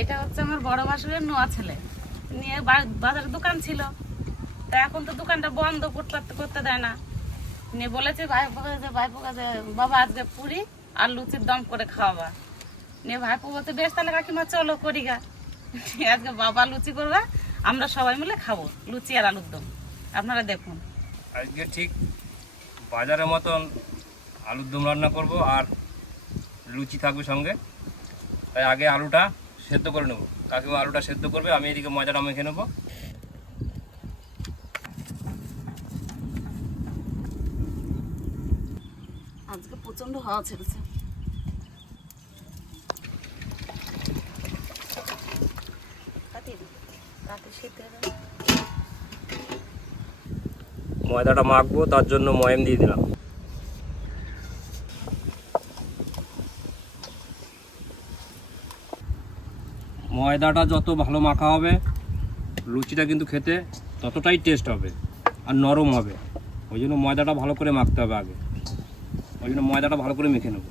এটা হচ্ছে আমার বড় ভাসুরের নোয়া ছেলে। নিয়ে বাজারে দোকান ছিল। তা এখন তো দোকানটা বন্ধ করতে করতে দেয় না। নিয়ে বলেছে, ভাইপো কাছে ভাইপো কাছে, বাবা আজকে পুরি আর লুচির দম করে খাওয়াবা। নিয়ে ভাইপো বলতে বেশ, তাহলে কাকিমা, চলো করি গা। আজকে বাবা লুচি করবে, আমরা সবাই মিলে খাব, লুচি আর আলুর দম। আপনারা দেখুন। আজকে ঠিক বাজারের মতন আলুর দম রান্না করব আর লুচি থাকবে সঙ্গে। তাই আগে আলুটা সেদ্ধ করে নেব। কাকিমা আলুটা সেদ্ধ করবে আমি এদিকে ময়দাটা মেখে নেব। আজকে প্রচণ্ড হাওয়া ছেড়েছে। ময়দাটা মাখবো তার জন্য ময়াম দিয়ে দিলাম। ময়দাটা যত ভালো মাখা হবে, লুচিটা কিন্তু খেতে ততটাই টেস্ট হবে আর নরম হবে। ওই জন্য ময়দাটা ভালো করে মাখতে হবে আগে। ওই জন্য ময়দাটা ভালো করে মেখে নেব।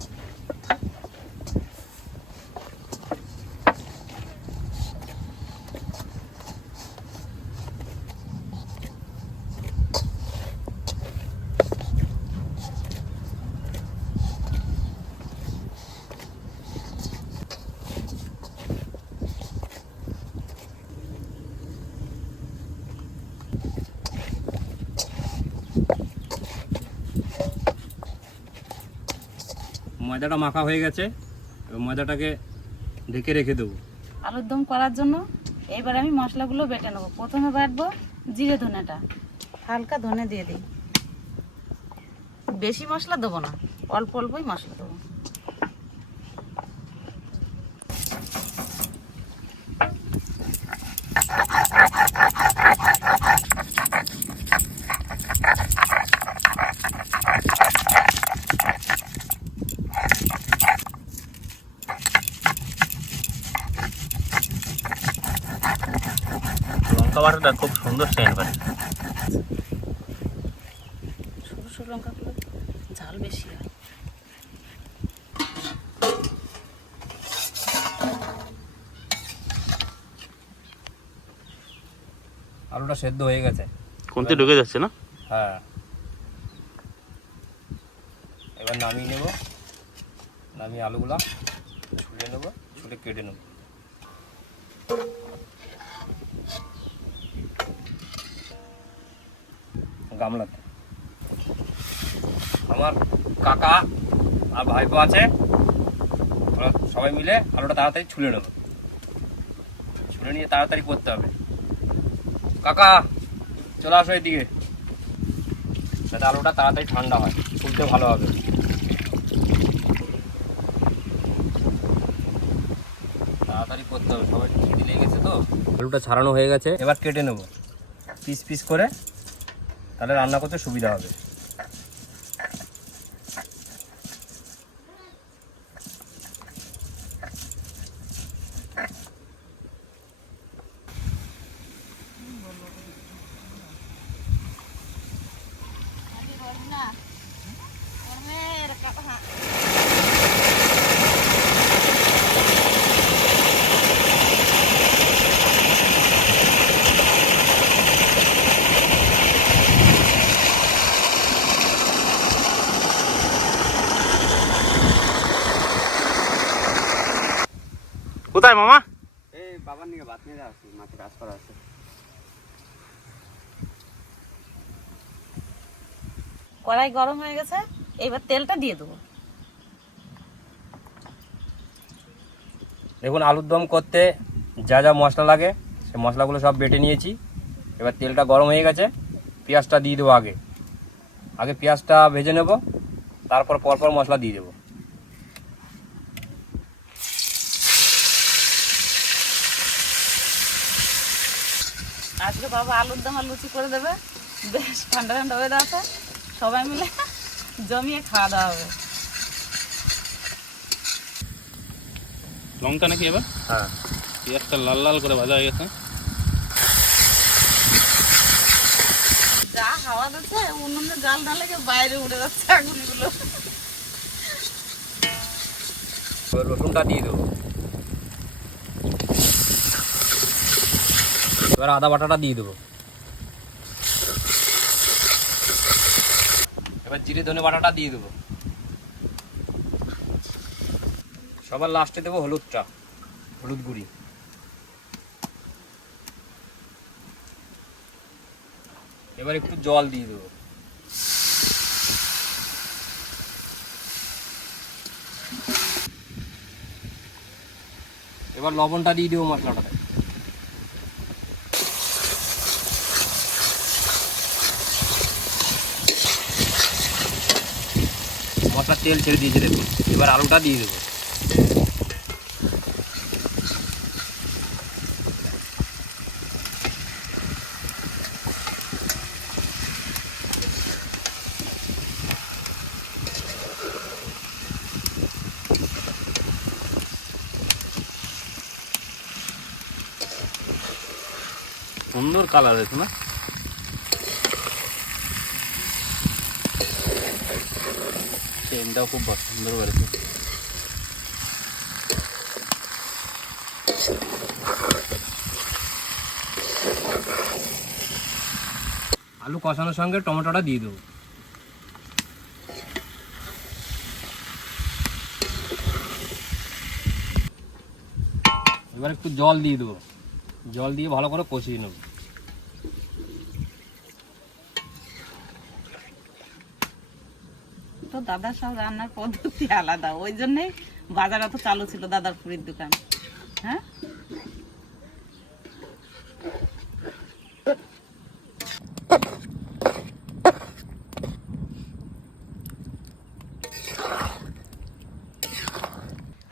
ময়দাটা মাখা হয়ে গেছে, এবার ময়দাটাকে ঢেকে রেখে দেবো। আলুর দম করার জন্য এবার আমি মশলাগুলো বেটে নেব। প্রথমে বাটবো জিরে ধনেটা। হালকা ধনে দিয়ে দিই। বেশি মশলা দেবো না, অল্প অল্পই মশলা দেবো। বাটাটা খুব সুন্দর সেন্ট করে সরু সরু লঙ্কাগুলো? ঝাল বেশি হয় আলুটা সেদ্ধ হয়ে গেছে। কোনতে ঢুকে যাচ্ছে না? হ্যাঁ। এবার নামিয়ে নেব। নামিয়ে আলুগুলা ছুলে নেব ছুলে কেটে নেব। গামলাতে আমার কাকা আর ভাইপো আছে। ওরা সবাই মিলে আলুটা তাড়াতাড়ি ছুলে নেব। ছুলে নিয়ে তাড়াতাড়ি করতে হবে। কাকা, চলে আসো এদিকে। যাতে আলুটা তাড়াতাড়ি ঠান্ডা হয়। ফুলতে ভালো হবে। তাড়াতাড়ি করতে হবে। সবাই খিদে লেগে গেছে তো। আলুটা ছাড়ানো হয়ে গেছে। এবার কেটে নেব। পিস পিস করে তাহলে রান্না করতে সুবিধা হবে। কোথায় মামা? এই বাবার নিয়ে ভাত নিয়ে মাঠে কাজ করা আছে। কড়াই গরম হয়ে গেছে এবার তেলটা দিয়ে দেবো। দেখুন আলুর দম করতে যা যা মশলা লাগে সে মশলাগুলো সব বেটে নিয়েছি। এবার তেলটা গরম হয়ে গেছে পেঁয়াজটা দিয়ে দেবো আগে। আগে পেঁয়াজটা ভেজে নেব তারপর পরপর মশলা দিয়ে দেবো। বাবা আলুর দম আর লুচি করে দেবে। বেশ ঠান্ডা ঠান্ডা হয়ে আছে। সবাই মিলে জমিয়ে খাওয়া দাওয়া হবে। লঙ্কা নাকি এবার? হ্যাঁ। পেঁয়াজটা লাল লাল করে ভাজা হয়ে গেছে। যা হাওয়া দিচ্ছে উনুনে জাল না লেগে বাইরে উড়ে যাচ্ছে আগুনগুলো। রসুনটা দিয়ে দেবো। এবার আদা বাটাটা দিয়ে দেবো। এবার জিরে ধনে বাটাটা দিয়ে দেবো। সবার লাস্টে দেবো হলুদটা, হলুদ গুঁড়ি। এবার একটু জল দিয়ে দেবো। এবার লবণটা দিয়ে দেবো মশলাটাতে। মশলার তেল ছেড়ে দিয়েছে দেখুন। এবার আলুটা দিয়ে দেবো। সুন্দর কালার আছে না? খুব সুন্দর আলু কষানোর সঙ্গে টমেটোটা দিয়ে দেবো। এবার একটু জল দিয়ে দেবো। জল দিয়ে ভালো করে কষিয়ে নেব। তো দাদার সব রান্নার পদ্ধতি আলাদা। ওই জন্যে বাজার অত চালু ছিল দাদার পুরীর দোকান। হ্যাঁ?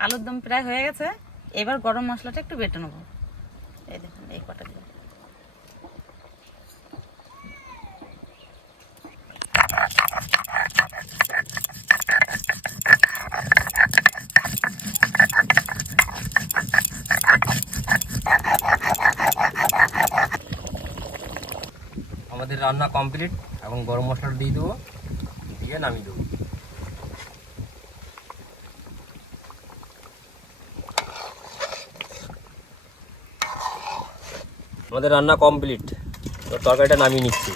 আলুর দম প্রায় হয়ে গেছে। এবার গরম মশলাটা একটু বেটে নেব। এই দেখুন, এই কটা রান্না কমপ্লিট এখন গরম মশলাটা দিয়ে দেবো, দিয়ে নামিয়ে দেবো। আমাদের রান্না কমপ্লিট তরকারিটা নামিয়ে নিচ্ছি।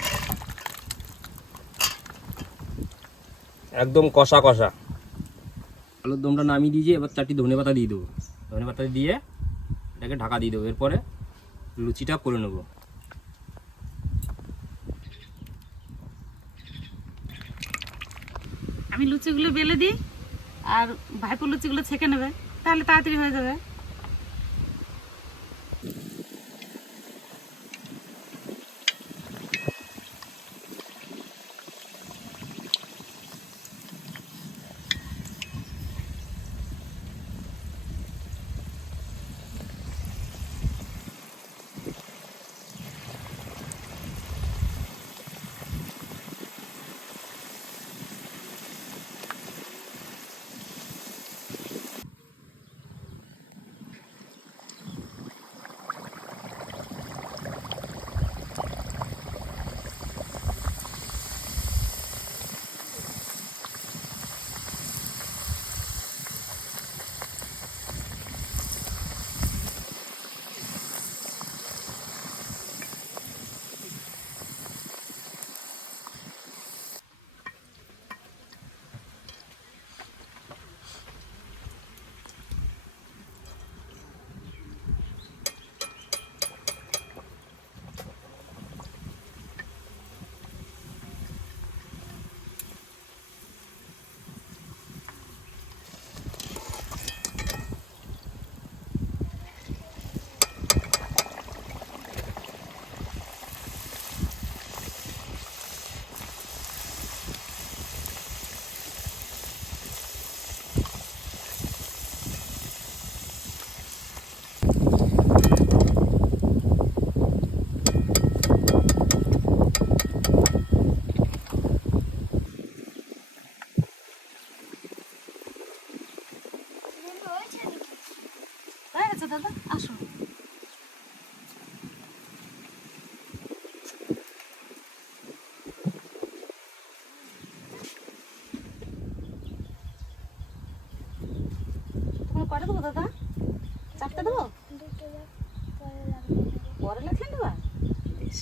একদম কষা কষা। আলুর দমটা নামিয়ে দিয়েছি এবার চারটি ধনে পাতা দিয়ে দেবো। ধনে পাতা দিয়ে এটাকে ঢাকা দিয়ে দেবো। এরপরে লুচিটা করে নেব আমি লুচিগুলো বেলে দিই আর ভাইপো লুচিগুলো ছেঁকে নেবে তাহলে তাড়াতাড়ি হয়ে যাবে। হয়ে গেছে দাদা আসুন তোমার কটা দেবো দাদা চারটে দেবো পরে লাগলে দেবা দিস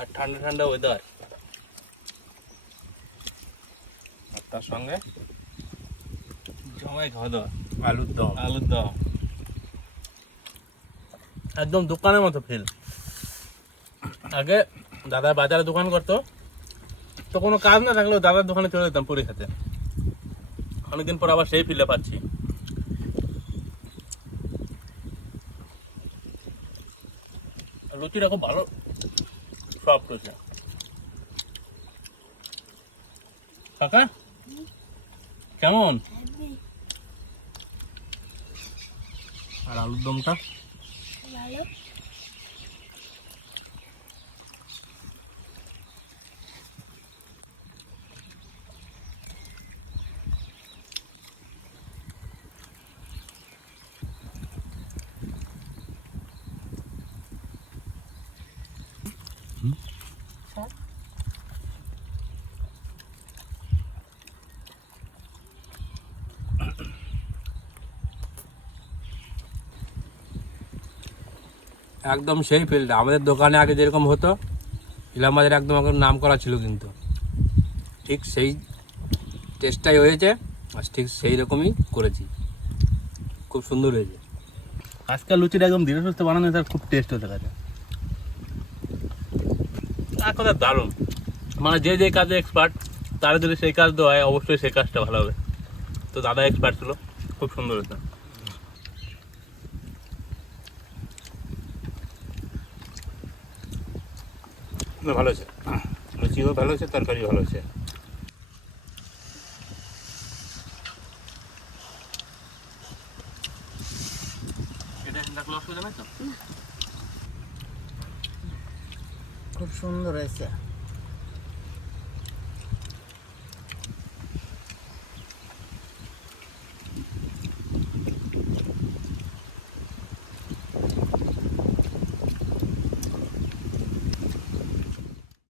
আর ঠান্ডা ঠান্ডা ওয়েদার আর তার সঙ্গে জমাই খাওয়া দাওয়া আলুর দম। আলুর দম। একদম দোকানের মতো ফিল আগে দাদা বাজারে দোকান করতো। তো কোনো কাজ না থাকলেও দাদার দোকানে চলে যেতাম পুরি খেতে। অনেকদিন পর আবার সেই ফিলে পাচ্ছি। লুচিটা খুব ভালো। সফট হয়েছে কাকা? কেমন? আর আলুর দমটা? একদম সেই ফিল্ড আমাদের দোকানে আগে যেরকম হতো ইলাম বাজারে একদম একদম নাম করা ছিল কিন্তু। ঠিক সেই টেস্টটাই হয়েছে আর ঠিক সেই রকমই করেছি। খুব সুন্দর হয়েছে। আজকাল লুচিটা একদম ধীরে সুস্থে বানানো তার খুব টেস্ট হতে থাকে। আর কথা দারুণ। মানে যে যে কাজে এক্সপার্ট তার যদি সেই কাজ দেওয়া হয় অবশ্যই সেই কাজটা ভালো হবে। তো দাদা এক্সপার্ট ছিল খুব সুন্দর হতো ভালো আছে লুচিও ভালো আছে তরকারিও ভালো আছে এটা রাখলে অসুবিধা নেই তো? খুব সুন্দর হয়েছে।